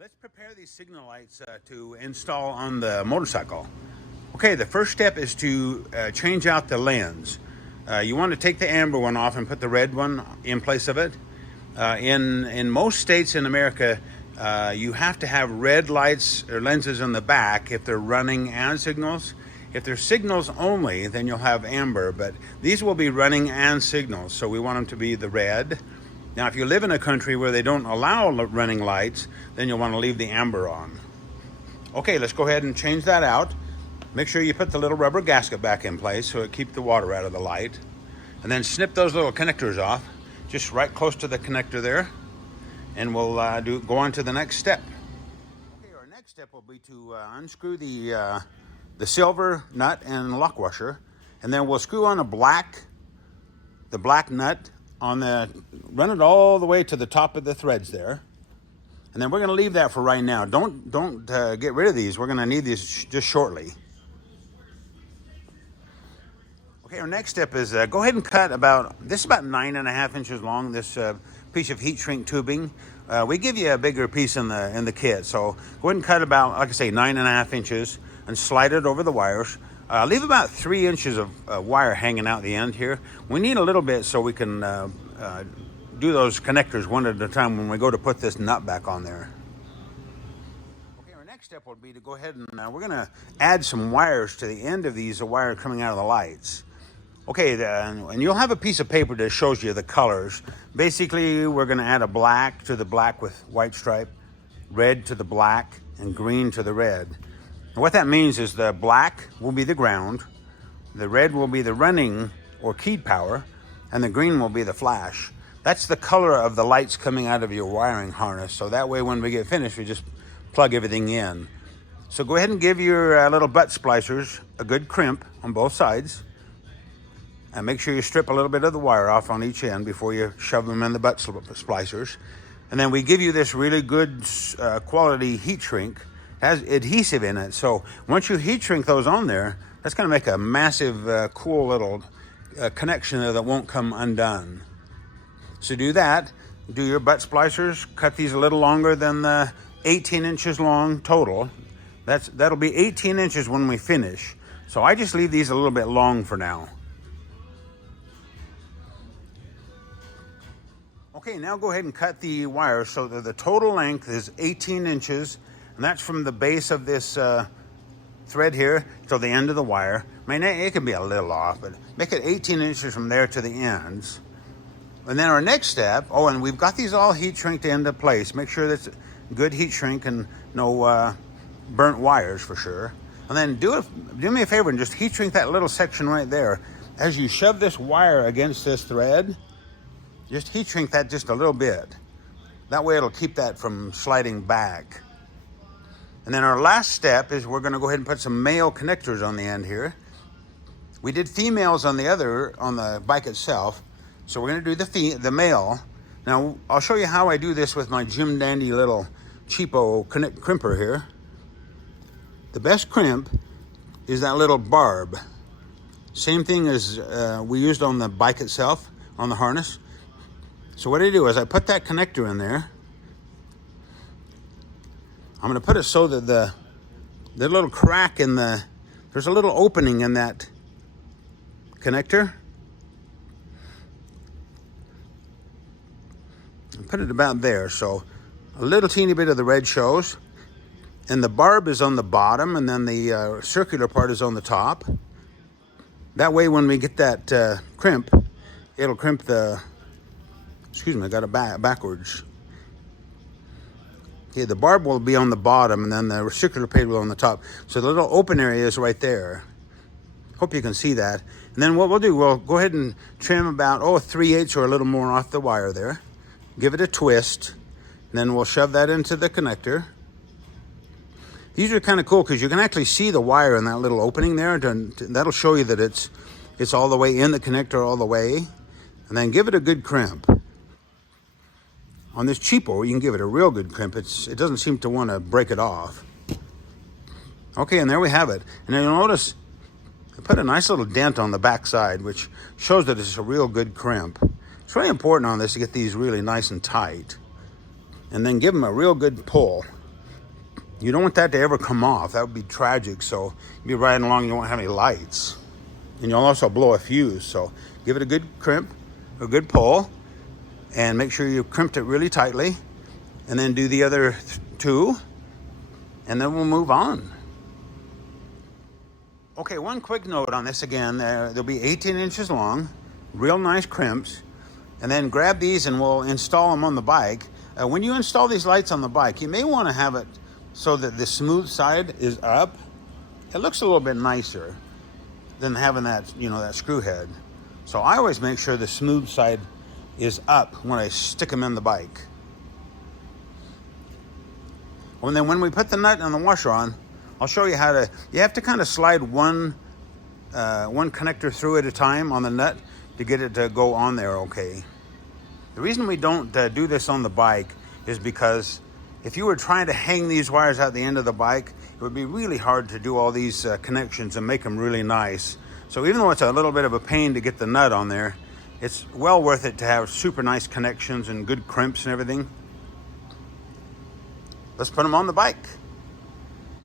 Let's prepare these signal lights to install on the motorcycle. Okay, the first step is to change out the lens. You want to take the amber one off and put the red one in place of it. In most states in America, you have to have red lights or lenses on the back if they're running and signals. If they're signals only, then you'll have amber, but these will be running and signals, so we want them to be the red. Now, if you live in a country where they don't allow running lights, then you'll want to leave the amber on. Okay, let's go ahead and change that out. Make sure you put the little rubber gasket back in place so it keeps the water out of the light. And then snip those little connectors off, just right close to the connector there. And we'll go on to the next step. Okay, our next step will be to unscrew the silver nut and lock washer. And then we'll screw on the black nut run it all the way to the top of the threads there. And then we're going to leave that for right now. Don't get rid of these. We're going to need these just shortly. Okay, our next step is go ahead and cut about 9.5 inches long, this piece of heat shrink tubing. We give you a bigger piece in the kit, so go ahead and cut about, like I say, 9.5 inches and slide it over the wires. Leave about 3 inches of wire hanging out the end here. We need a little bit so we can do those connectors one at a time when we go to put this nut back on there. Okay, our next step would be to go ahead and we're going to add some wires to the end of these, the wire coming out of the lights. Okay, and you'll have a piece of paper that shows you the colors. Basically, we're going to add a black to the black with white stripe, red to the black, and green to the red. And what that means is the black will be the ground, the red will be the running or keyed power, and the green will be the flash. That's the color of the lights coming out of your wiring harness. So that way when we get finished, we just plug everything in. So go ahead and give your little butt splicers a good crimp on both sides. And make sure you strip a little bit of the wire off on each end before you shove them in the butt splicers. And then we give you this really good quality heat shrink. It has adhesive in it. So once you heat shrink those on there, that's going to make a massive, cool little connection there that won't come undone. So do that. Do your butt splicers. Cut these a little longer than the 18 inches long total. That'll be 18 inches when we finish. So I just leave these a little bit long for now. Okay, now go ahead and cut the wire so that the total length is 18 inches, and that's from the base of this thread here to the end of the wire. I mean, it can be a little off, but make it 18 inches from there to the ends. And then our next step, and we've got these all heat shrinked into place. Make sure that's good heat shrink and no burnt wires for sure. And then do me a favor and just heat shrink that little section right there. As you shove this wire against this thread, just heat shrink that just a little bit. That way it'll keep that from sliding back. And then our last step is we're going to go ahead and put some male connectors on the end here. We did females on the bike itself. So we're going to do the male. Now I'll show you how I do this with my Jim Dandy little cheapo crimper here. The best crimp is that little barb. Same thing as we used on the bike itself, on the harness. So what I do is I put that connector in there. I'm going to put it so that the little crack in there's a little opening in that connector. Put it about there, so a little teeny bit of the red shows, and the barb is on the bottom, and then the circular part is on the top. That way when we get that crimp, it'll crimp I got it backwards. Okay, the barb will be on the bottom, and then the circular page will be on the top. So the little open area is right there. Hope you can see that. And then what we'll do, we'll go ahead and trim about 3/8 or a little more off the wire there. Give it a twist, and then we'll shove that into the connector. These are kind of cool because you can actually see the wire in that little opening there. That'll show you that it's all the way in the connector all the way. And then give it a good crimp. On this cheapo, you can give it a real good crimp. It doesn't seem to want to break it off. Okay, and there we have it. And then you'll notice I put a nice little dent on the back side, which shows that it's a real good crimp. It's really important on this to get these really nice and tight. And then give them a real good pull. You don't want that to ever come off. That would be tragic. So you'll be riding along, you won't have any lights. And you'll also blow a fuse. So give it a good crimp, a good pull, and make sure you crimped it really tightly. And then do the other two, and then we'll move on. Okay, one quick note on this again. They'll be 18 inches long, real nice crimps. And then grab these and we'll install them on the bike. When you install these lights on the bike, you may want to have it so that the smooth side is up. It looks a little bit nicer than having that, you know, that screw head. So I always make sure the smooth side is up when I stick them in the bike. And then when we put the nut and the washer on, I'll show you how to, you have to kind of slide one connector through at a time on the nut to get it to go on there okay. The reason we don't do this on the bike is because if you were trying to hang these wires out the end of the bike, it would be really hard to do all these connections and make them really nice. So even though it's a little bit of a pain to get the nut on there, it's well worth it to have super nice connections and good crimps and everything. Let's put them on the bike.